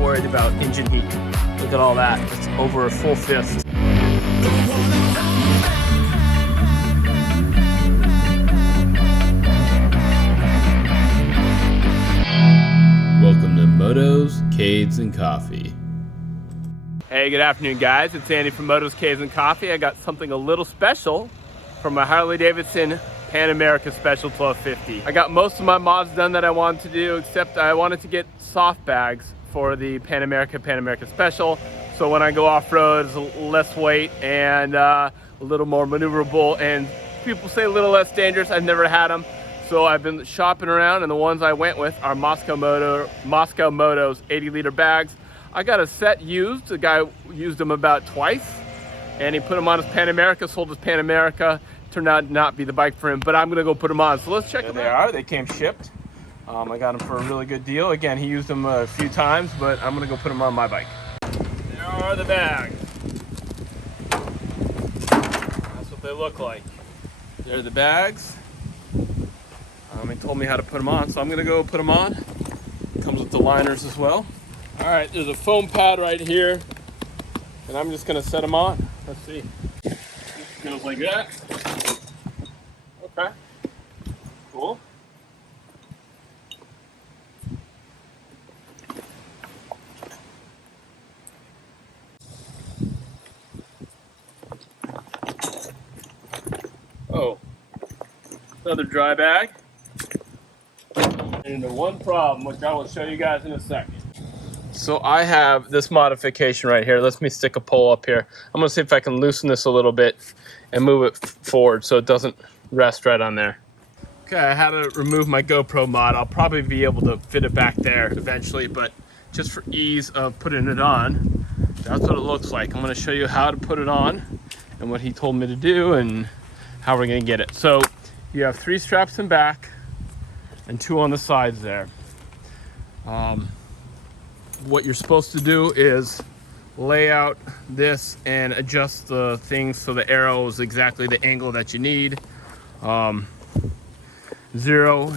not worried about engine heat. Look at all that, it's over a full fist. Welcome to Motos, Cades, and Coffee. Hey, good afternoon guys, it's Andy from Motos, Cades, and Coffee. I got something a little special from my Harley Davidson Pan America Special 1250. I got most of my mods done that I wanted to do, except I wanted to get soft bags for the Pan America Special. So when I go off-road, it's less weight and a little more maneuverable, and people say a little less dangerous. I've never had them. So I've been shopping around, and the ones I went with are Mosko Motos 80-liter bags. I got a set used. The guy used them about twice, and he put them on his Pan America, sold his Pan America. Turned out to not be the bike for him, but I'm gonna go put them on. So let's check them out. There they are. They came shipped. I got them for a really good deal. Again, he used them a few times, but I'm gonna go put them on my bike. There are the bags. That's what they look like. They're the bags. He told me how to put them on, so I'm gonna go put them on. Comes with the liners as well. All right, there's a foam pad right here, and I'm just gonna set them on. Let's see. It goes like that. Okay. Cool. Oh, another dry bag. And the one problem, which I will show you guys in a second. So I have this modification right here. Let me stick a pole up here. I'm gonna see if I can loosen this a little bit and move it forward so it doesn't rest right on there. Okay, I had to remove my GoPro mod. I'll probably be able to fit it back there eventually, but just for ease of putting it on, that's what it looks like. I'm gonna show you how to put it on and what he told me to do and how we're gonna get it. So you have 3 straps in back and 2 on the sides there. What you're supposed to do is lay out this and adjust the things so the arrow is exactly the angle that you need. 0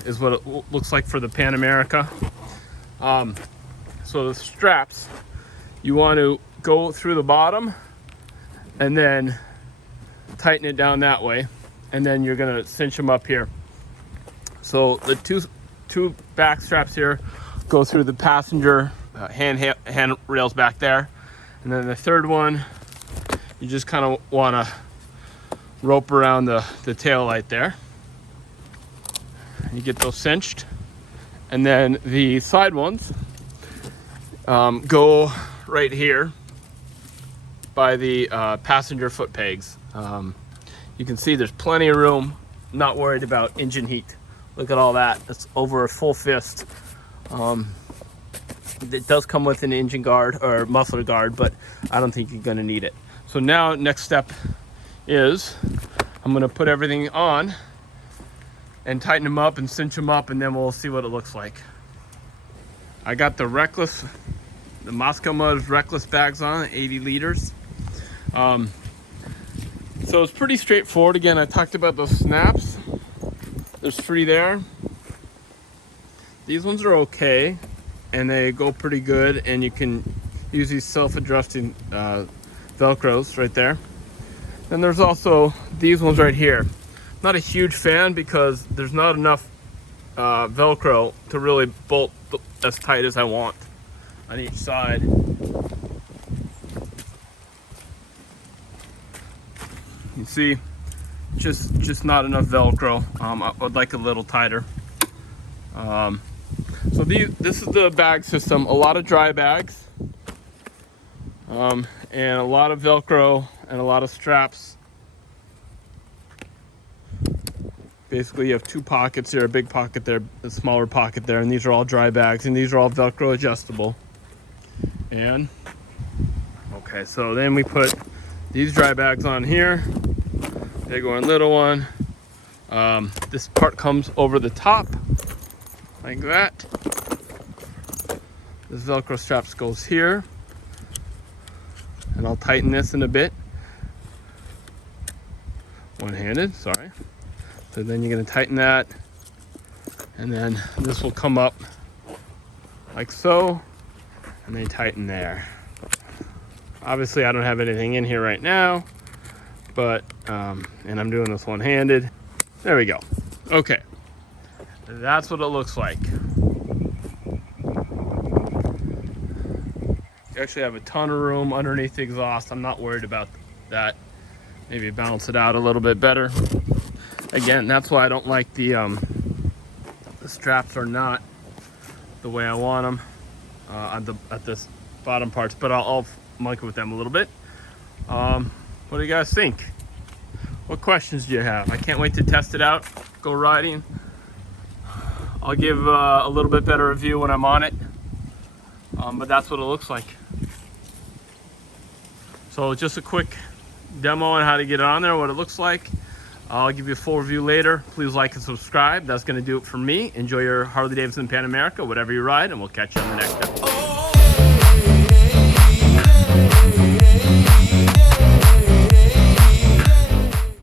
is what it looks like for the Pan America. So the straps, you want to go through the bottom and then tighten it down that way, and then you're gonna cinch them up here. So the two back straps here go through the passenger hand rails back there, and then the third one you just kind of want to rope around the tail light there. You get those cinched, and then the side ones go right here by the passenger foot pegs. You can see there's plenty of room. Not worried about engine heat. Look at all that. It's over a full fist. It does come with an engine guard or muffler guard, but I don't think you're going to need it. So now next step is I'm going to put everything on and tighten them up and cinch them up, and then we'll see what it looks like. I got the Mosko Motos Reckless bags on, 80 liters. So it's pretty straightforward. Again, I talked about those snaps. There's 3 there. These ones are okay, and they go pretty good, and you can use these self-adjusting Velcros right there. Then there's also these ones right here. Not a huge fan because there's not enough Velcro to really bolt as tight as I want on each side. You see, just not enough Velcro. I would like a little tighter. So this is the bag system. A lot of dry bags, and a lot of Velcro and a lot of straps. Basically, you have 2 pockets here, a big pocket there, a smaller pocket there, and these are all dry bags, and these are all Velcro adjustable. And okay, so then we put these dry bags on here, big one, little one. This part comes over the top like that. This Velcro straps goes here, and I'll tighten this in a bit. One-handed, sorry. So then you're going to tighten that, and then this will come up like so, and they tighten there. Obviously I don't have anything in here right now, but and I'm doing this one-handed. There we go. Okay, that's what it looks like. You actually have a ton of room underneath the exhaust. I'm not worried about that. Maybe balance it out a little bit better. Again, that's why I don't like the straps are not the way I want them at this bottom parts, but I'll monkey with them a little bit. What do you guys think? What questions do you have? I can't wait to test it out, go riding. I'll give a little bit better review when I'm on it, but that's what it looks like. So just a quick demo on how to get it on there, what it looks like. I'll give you a full review later. Please like and subscribe. That's going to do it for me. Enjoy your Harley Davidson Pan America, whatever you ride, and we'll catch you on the next episode.